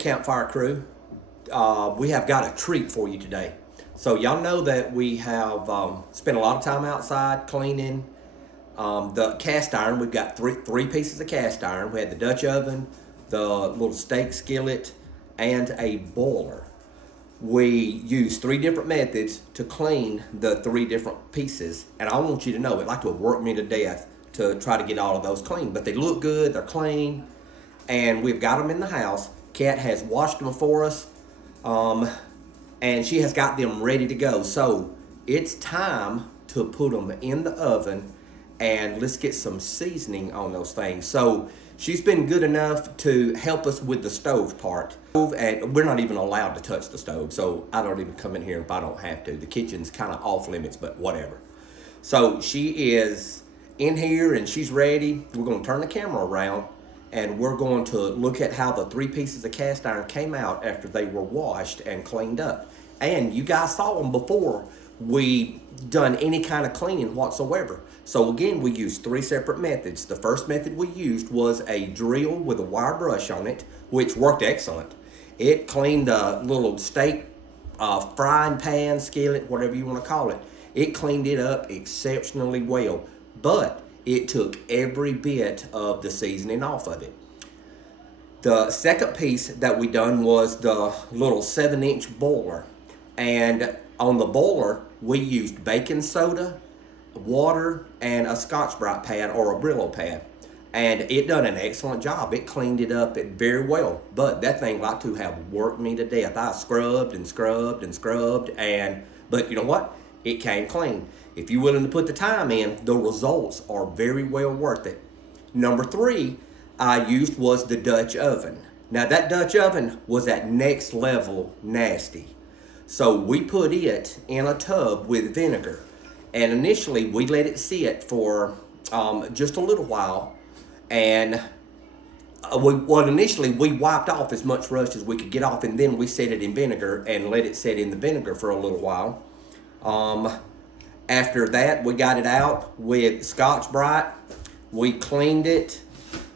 Campfire crew. We have got a treat for you today. So y'all know that we have spent a lot of time outside cleaning the cast iron. We've got three pieces of cast iron. We had the Dutch oven, the little steak skillet, and a boiler. We used three different methods to clean the three different pieces, and I want you to know it like to have worked me to death to try to get all of those clean. But they look good, they're clean, and we've got them in the house. Kat has washed them for us, and she has got them ready to go. So it's time to put them in the oven, and let's get some seasoning on those things. So she's been good enough to help us with the stove part. And we're not even allowed to touch the stove, so I don't even come in here if I don't have to. The kitchen's kind of off limits, but whatever. So she is in here and she's ready. We're going to turn the camera around and we're going to look at how the three pieces of cast iron came out after they were washed and cleaned up. And you guys saw them before we done any kind of cleaning whatsoever. So again, we used three separate methods. The first method we used was a drill with a wire brush on it, which worked excellent. It cleaned the little steak frying pan, skillet, whatever you want to call it. It cleaned it up exceptionally well, but it took every bit of the seasoning off of it. The second piece that we done was the little 7-inch boiler. And on the boiler, we used baking soda, water, and a Scotch-Brite pad or a Brillo pad. And it done an excellent job. It cleaned it up very well. But that thing like to have worked me to death. I scrubbed and scrubbed and scrubbed, but you know what? It came clean. If you're willing to put the time in, the results are very well worth it. Number 3 I used was the Dutch oven. Now that Dutch oven was at next level nasty. So we put it in a tub with vinegar. And initially we let it sit for just a little while. And initially we wiped off as much rust as we could get off, and then we set it in vinegar and let it sit in the vinegar for a little while. After that, we got it out with Scotch-Brite. We cleaned it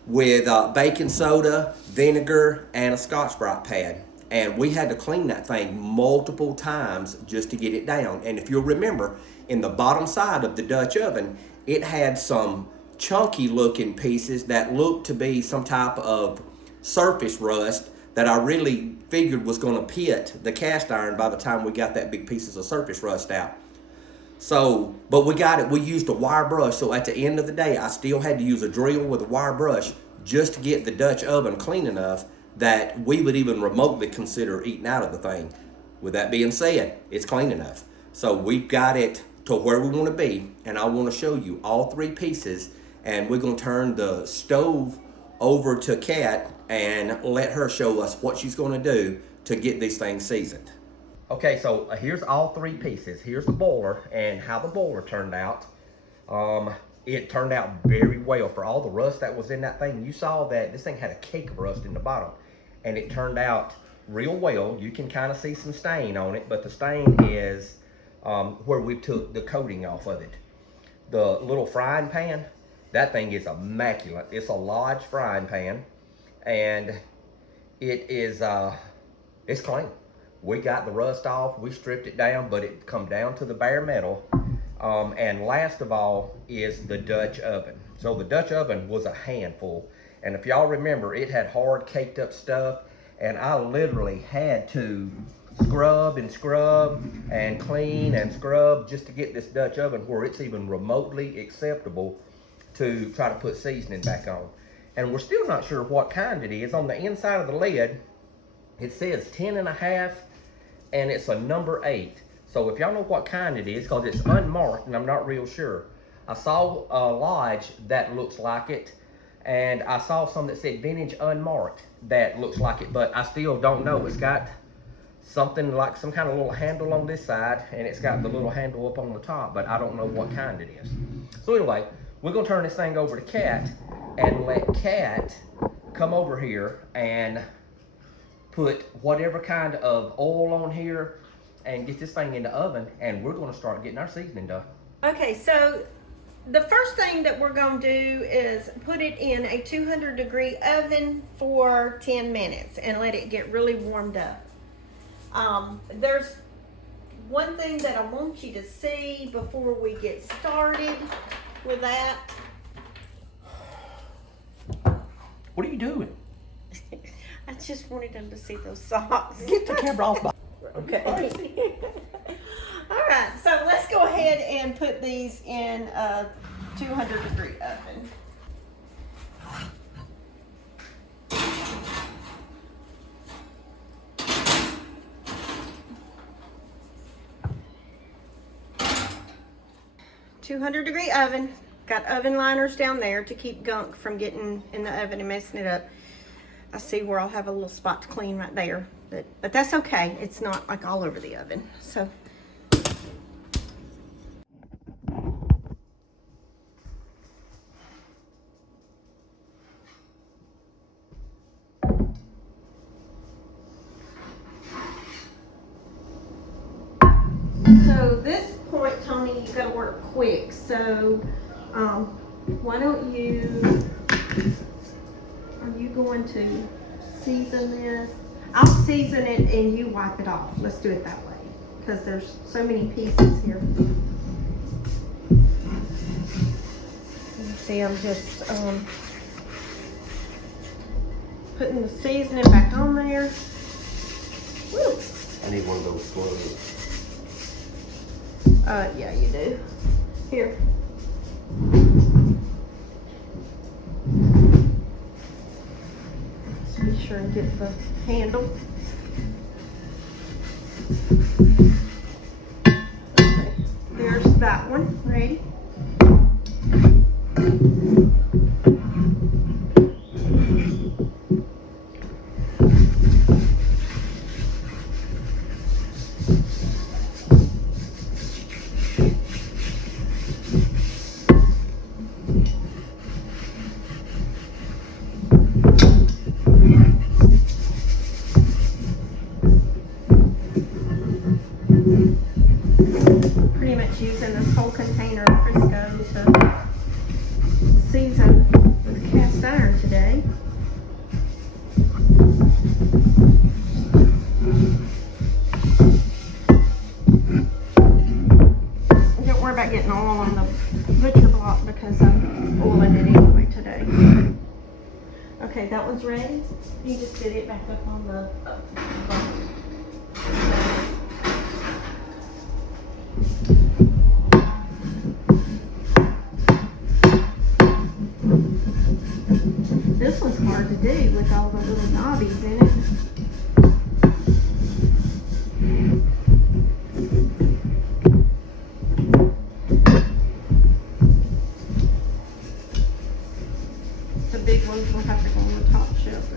with baking soda, vinegar, and a Scotch-Brite pad. And we had to clean that thing multiple times just to get it down. And if you'll remember, in the bottom side of the Dutch oven, it had some chunky looking pieces that looked to be some type of surface rust that I really figured was going to pit the cast iron by the time we got that big pieces of surface rust out. So, but we got it. We used a wire brush. So at the end of the day, I still had to use a drill with a wire brush just to get the Dutch oven clean enough that we would even remotely consider eating out of the thing. With that being said, it's clean enough. So we've got it to where we want to be, and I want to show you all three pieces, and we're going to turn the stove over to Kat and let her show us what she's going to do to get these things seasoned. Okay, so here's all three pieces. Here's the boiler and how the boiler turned out. It turned out very well for all the rust that was in that thing. You saw that this thing had a cake of rust in the bottom, and it turned out real well. You can kind of see some stain on it, but the stain is where we took the coating off of it. The little frying pan, that thing is immaculate. It's a Lodge frying pan, and it is it's clean. We got the rust off, we stripped it down, but it come down to the bare metal. And last of all is the Dutch oven. So the Dutch oven was a handful, and if y'all remember, it had hard caked up stuff, and I literally had to scrub and scrub and clean and scrub just to get this Dutch oven where it's even remotely acceptable to try to put seasoning back on. And we're still not sure what kind it is. On the inside of the lid, it says 10.5, and it's a number 8. So if y'all know what kind it is, because it's unmarked and I'm not real sure. I saw a Lodge that looks like it, and I saw some that said vintage unmarked that looks like it, but I still don't know. It's got something like some kind of little handle on this side, and it's got the little handle up on the top, but I don't know what kind it is. So anyway, we're gonna turn this thing over to Kat and let Kat come over here and put whatever kind of oil on here and get this thing in the oven, and we're going to start getting our seasoning done. Okay, so the first thing that we're going to do is put it in a 200-degree oven for 10 minutes and let it get really warmed up. There's one thing that I want you to see before we get started with that. What are you doing? I just wanted them to see those socks. Get the camera off. Okay. All right, so let's go ahead and put these in a 200-degree oven. $200-degree oven. Got oven liners down there to keep gunk from getting in the oven and messing it up. I see where I'll have a little spot to clean right there, but that's okay. It's not like all over the oven. So this point, Tony, you got to work quick. So why don't you? Are you going to season this? I'll season it and you wipe it off. Let's do it that way because there's so many pieces here. You see, I'm just putting the seasoning back on there. Woo. I need one of those gloves. Yeah, you do. Here. Just be sure and get the handle. Okay, there's that one. Ready? Pretty much using this whole container of Crisco to season with cast iron today. Don't worry about getting oil on the butcher block because I'm oiling it anyway today. Okay, that one's ready. You just get it back up on the This one's hard to do with all the little knobbies in it. The big ones will have to go on the top shelf.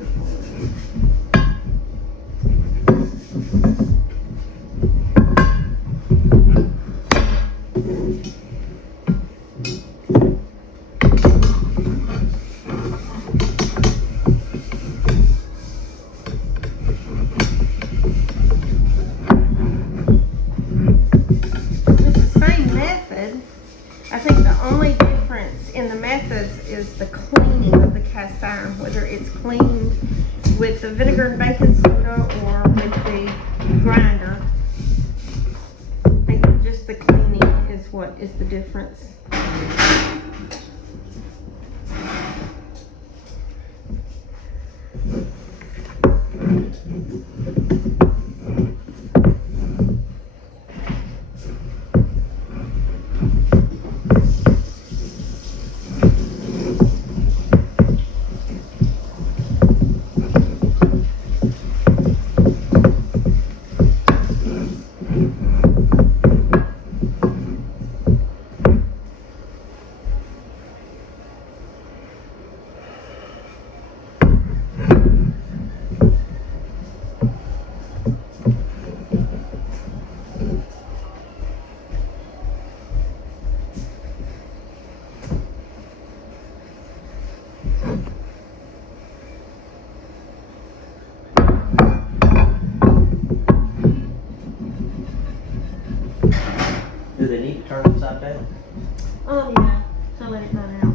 I think the only difference in the methods is the cleaning of the cast iron, whether it's cleaned with the vinegar and baking soda or with the grinder. I think just the cleaning is what is the difference. Do they need to turn upside down? Yeah. So let it run out.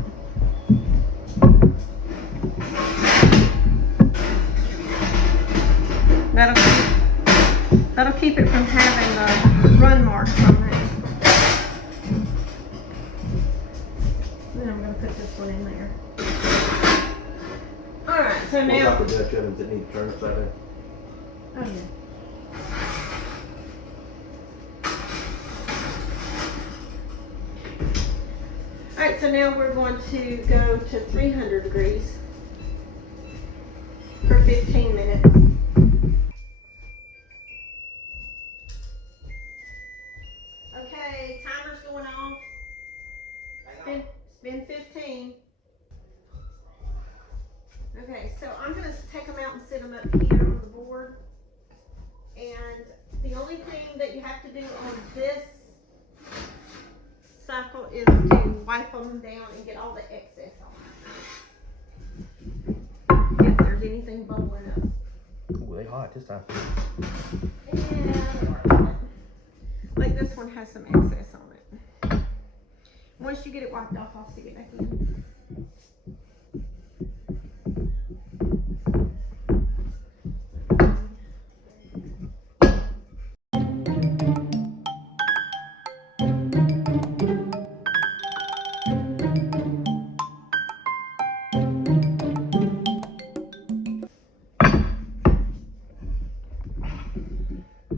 That'll keep it from having the run marks on it. Then I'm gonna put this one in there. Alright, so What now. about the Dutch ovens that need to turn upside down? Oh yeah. Alright, so now we're going to go to 300 degrees for 15 minutes. Okay, timer's going off. It's been 15. Okay, so I'm going to take them out and sit them up here on the board. And the only thing that you have to do on this cycle is to wipe them down and get all the excess off. If there's anything bubbling up. Ooh, they hot this time. Yeah, like this one has some excess on it. Once you get it wiped off, I'll stick it back in.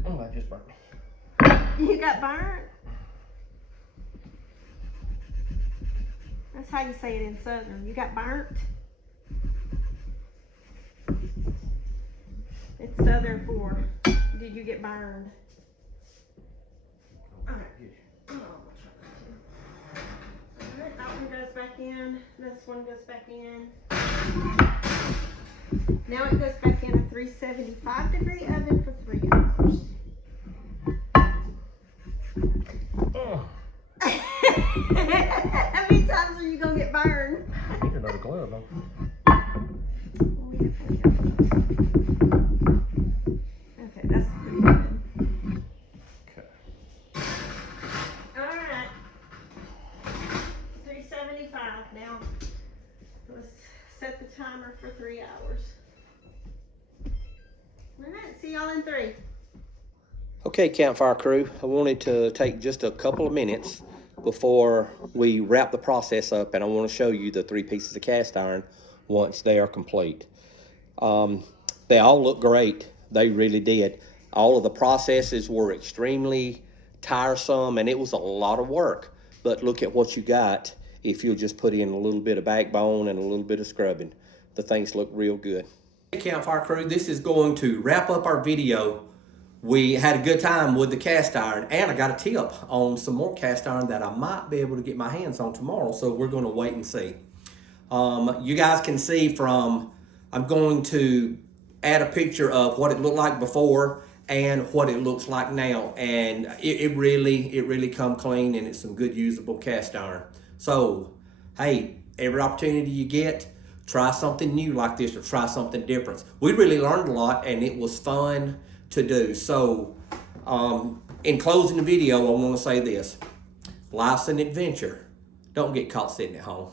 Oh, that just burnt me. You got burnt? That's how you say it in Southern. You got burnt? It's Southern for, did you get burned? Alright. Oh, alright, that one goes back in. This one goes back in. Now it goes back in a 375 degree oven for 3 hours. Oh, How many times are you gonna get burned? I need another glove. Okay, that's pretty good. Okay. Alright. 375 now. Let's set the timer for 3 hours. Alright, see y'all in 3. Okay, Campfire crew, I wanted to take just a couple of minutes before we wrap the process up, and I want to show you the 3 pieces of cast iron once they are complete. They all look great. They really did. All of the processes were extremely tiresome, and it was a lot of work. But look at what you got if you'll just put in a little bit of backbone and a little bit of scrubbing. The things look real good. Hey, Campfire crew, this is going to wrap up our video. We had a good time with the cast iron, and I got a tip on some more cast iron that I might be able to get my hands on tomorrow, so we're going to wait and see. You guys can see from, I'm going to add a picture of what it looked like before and what it looks like now, and it really come clean, and it's some good usable cast iron. So, hey, every opportunity you get, try something new like this or try something different. We really learned a lot, and it was fun to do. So in closing the video, I want to say this: life's an adventure. Don't get caught sitting at home.